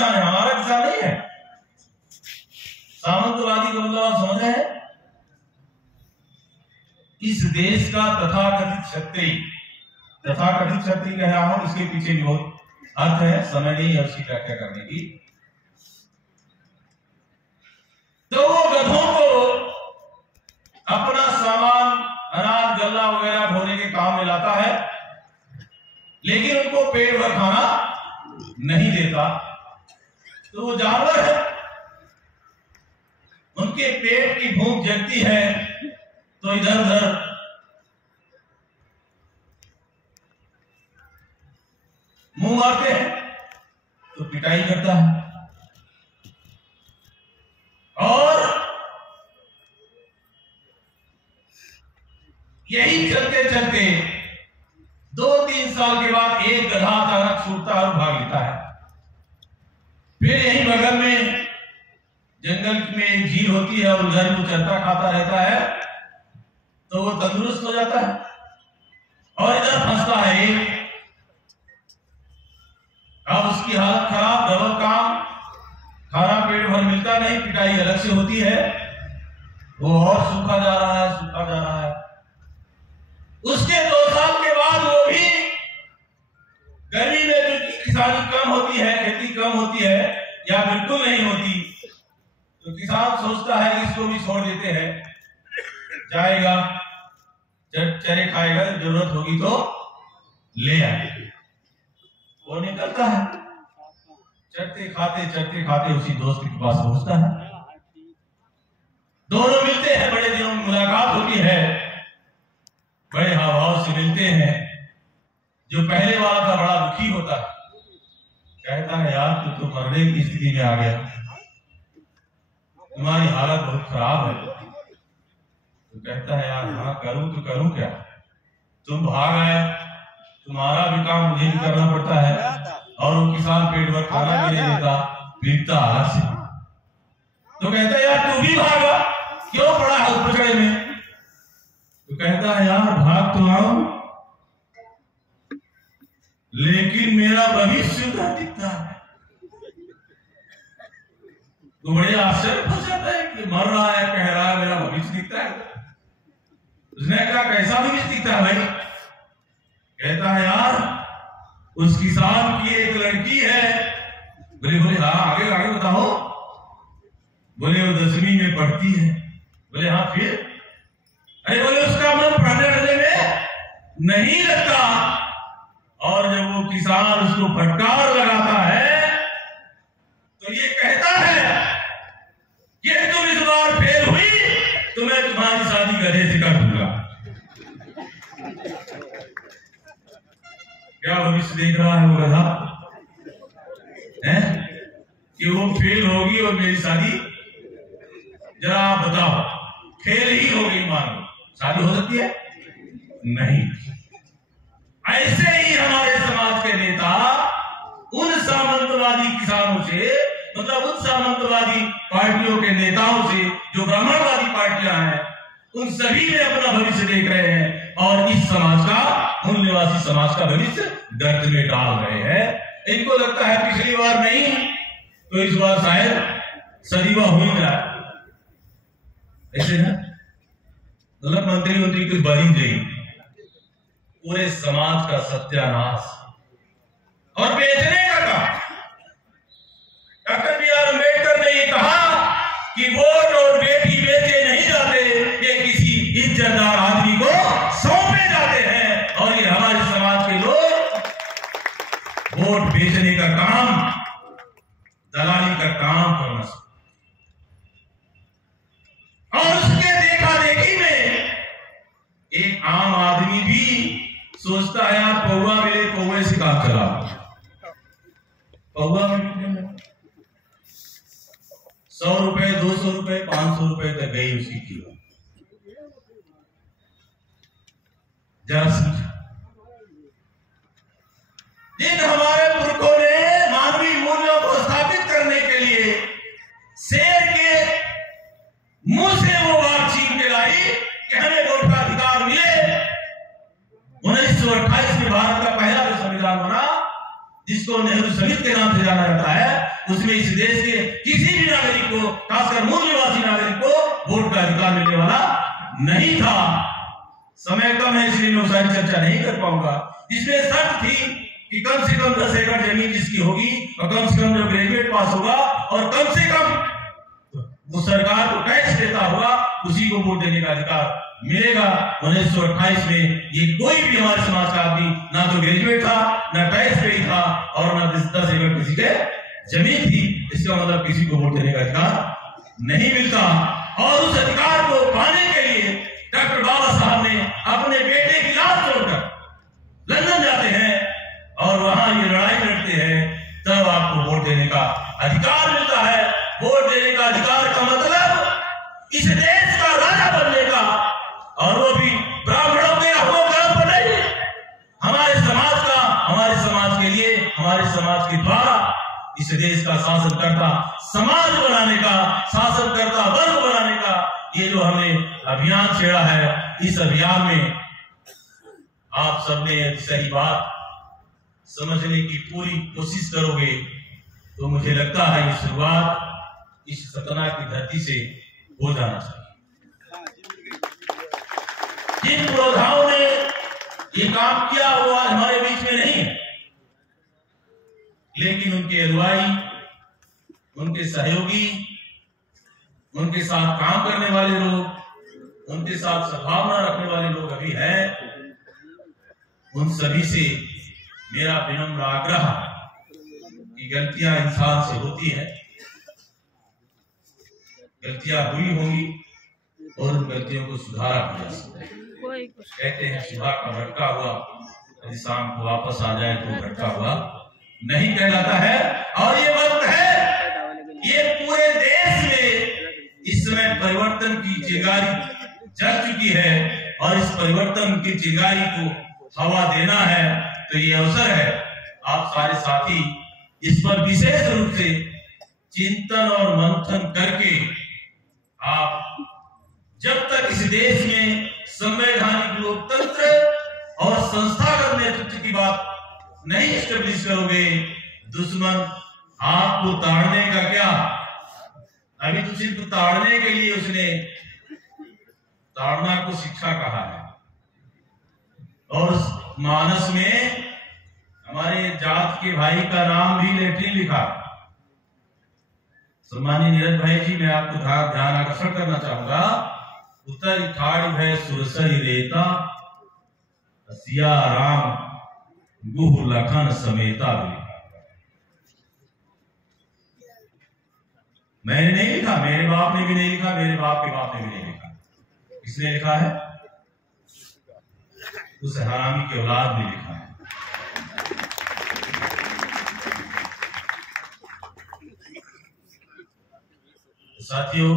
किसान है, हमारा किसान नहीं है। सामंतवादी का मतलब आप समझ रहे हैं? इस देश का तथाकथित क्षत्रिय कह रहा हूं, इसके पीछे भी बहुत अर्थ है, समय नहीं है उसकी व्याख्या करने की। तो वो गधों को अपना सामान, अनाज, गल्ला वगैरह ढोने के काम में लाता है, लेकिन उनको पेट भर खाना नहीं देता। तो वो जानवर है, उनके पेट की भूख जगती है तो इधर उधर मुंह मारते हैं तो पिटाई करता है। और यही चलते चलते 2-3 साल के बाद एक गधा अचानक छूटता है और भाग लेता है। फिर यही बगल में जंगल में एक झील होती है और उधर वो चरता खाता रहता है, तो वो तंदुरुस्त हो जाता है। और इधर फंसता है एक, अब उसकी हालत खराब, डबल काम, खाना पेट भर मिलता नहीं, पिटाई अलग से होती है, वो और सूखा जा रहा है। उसके 2 साल के बाद वो भी गर्मी में जो किसानी कम होती है, खेती कम होती है या बिल्कुल नहीं होती, तो किसान सोचता है कि इसको भी छोड़ देते हैं, जाएगा चरे खाएगा, जरूरत होगी तो ले आएगा। वो निकलता है, चरते खाते उसी दोस्त के पास पहुंचता है। दोनों मिलते हैं, बड़े दिनों में मुलाकात होती है, बड़े हाव से मिलते हैं। जो पहले वाला था बड़ा दुखी होता है, कहता है यार तू तो मरने की स्थिति में आ गया, तुम्हारी हालत बहुत खराब है। तो कहता है यार हाँ करूं तो करूं क्या, तुम भाग आए, तुम्हारा भी काम मुझे भी करना पड़ता है, और वो किसान पेट भर खाना भी नहीं देता, पीटता हाथ से। तो कहता है यार तू भी भागा, क्यों पड़ा है उस पचड़े में? तो कहता है यार भाग तो आऊं, लेकिन मेरा भविष्य उधर दिखता है। तो बड़े आश्चर्य हो जाता है कि मर रहा है, कह रहा है मेरा भविष्य दिखता है। उसने कहा कैसा भविष्य दिखता है भाई? कहता है यार उस किसान की एक लड़की है। बोले हाँ आगे बताओ। बोले वो 10वीं में पढ़ती है। बोले हाँ फिर? अरे बोले उसका मन पढ़ने में नहीं लगता, और जब वो किसान उसको फटकार लगाता है तो ये कहता है कि तुम इस बार फेल हुई तो मैं तुम्हारी शादी गधे से कर दूंगा। क्या भविष्य देख रहा है वो गधा है कि वो फेल होगी और मेरी शादी? जरा आप बताओ, फेल ही हो गई, मान लो शादी हो सकती है? नहीं। ऐसे ही हमारे समाज के नेता उन सामंतवादी किसानों से, मतलब उन सामंतवादी पार्टियों के नेताओं से जो ब्राह्मणवादी पार्टियां हैं, उन सभी में अपना भविष्य देख रहे हैं, और इस समाज का, मूल निवासी समाज का भविष्य दर्द में डाल रहे हैं। इनको लगता है पिछली बार नहीं तो इस बार शायद सदीवा हो ही जाए। ऐसे ना मतलब मंत्री कुछ बनी गई, पूरे समाज का सत्यानाश और बेचने का काम। Doctor B R. अम्बेडकर ने कहा कि वोट और बेटी बेचे नहीं जाते, ये किसी इज्जतदार आदमी को सौंपे जाते हैं, और ये हमारे समाज के लोग वोट बेचने का काम, दलाली का काम करना, और उसके देखा देखी में एक आम आदमी भी सोचता है यार पौवा मिले, पौवे से काम चला, पौवा मिले 100 रुपए, 200 रुपए, 500 रुपए तक गई उसकी कीमत। जरा समझ, जिन हमारे पुरखों ने मानवीय मूल्यों को स्थापित करने के लिए शेर के मुंह से वो बात छीन के लाई कि हमें वोट का अधिकार मिले। 1928 में भारत का पहला जो संविधान बना, जिसको नेहरू संहिता के नाम से जाना जाता है, उसमें इस देश के किसी भी नागरिक को, खासकर मूल निवासी नागरिक को वोट का अधिकार मिलने वाला नहीं था। समय कम है इसलिए मैं सारी चर्चा नहीं कर पाऊंगा। इसमें शर्त थी कि कम से कम 10 एकड़ जमीन जिसकी होगी और कम से कम जो ग्रेजुएट पास होगा और कम से कम वो सरकार को टैक्स देता होगा, उसी को वोट देने का अधिकार मिलेगा। 1928 में ये कोई भी हमारे समाज का आदमी ना तो ग्रेजुएट था, ना टैक्स पे था और ना 10 एकड़ किसी के जमीन थी। इसका मतलब किसी को वोट देने का अधिकार नहीं मिलता। और उस अधिकार को पाने के लिए डॉक्टर बाबा साहब ने अपने बेटे की लाश छोड़कर लंदन जाते हैं और वहां ये लड़ाई लड़ते हैं, तब आपको वोट देने का अधिकार मिलता है। वोट देने का अधिकार का मतलब इस देश का राजा बनने का, और वो भी ब्राह्मणों के हुक्म पर नहीं, हमारे समाज का, हमारे समाज के लिए, हमारे समाज के द्वारा इस देश का शासन करता समाज बनाने का, शासन करता वर्ग बनाने का ये जो हमने अभियान छेड़ा है, इस अभियान में आप सबने सही बात समझने की पूरी कोशिश करोगे तो मुझे लगता है ये शुरुआत इस सतना की धरती से हो जाना चाहिए। जिन पुरोधाओं ने ये काम किया वो आज हमारे बीच में नहीं, लेकिन उनकी अगुवाई, उनके सहयोगी, उनके साथ काम करने वाले लोग, उनके साथ सद्भावना रखने वाले लोग अभी हैं। उन सभी से मेरा विनम्र आग्रह कि गलतियां इंसान से होती हैं, गलतियां हुई होंगी और उन गलतियों को सुधारा जा सकता है। कहते हैं सुबह का भटका हुआ यदि शाम को वापस आ जाए तो भटका हुआ नहीं कहलाता है। और ये वक्त है, ये पूरे देश में इस समय परिवर्तन की चिंगारी जल चुकी है और इस परिवर्तन की चिंगारी को हवा देना है। तो ये अवसर है, आप सारे साथी इस पर विशेष रूप से चिंतन और मंथन करके आप जब तक इस देश में संवैधानिक लोकतंत्र और संस्थागत नेतृत्व की बात नहीं स्टेब्लिश करोगे, दुश्मन आपको ताड़ने का क्या, अभी तो सिर्फ ताड़ने के लिए उसने ताड़ना को शिक्षा कहा है। और मानस में हमारे जात के भाई का नाम भी लेटरिन लिखा। सम्मानीय नीरज भाई जी, मैं आपको ध्यान आकर्षण करना चाहूंगा। उत्तर ठाड़ भय सुरसरी रेता, सिया राम गुह लखन समेता भी। मैंने नहीं लिखा, मेरे बाप ने भी नहीं लिखा, मेरे बाप के बाप ने भी नहीं लिखा। किसने लिखा है? उस हरामी की औलाद ने लिखा है। साथियों,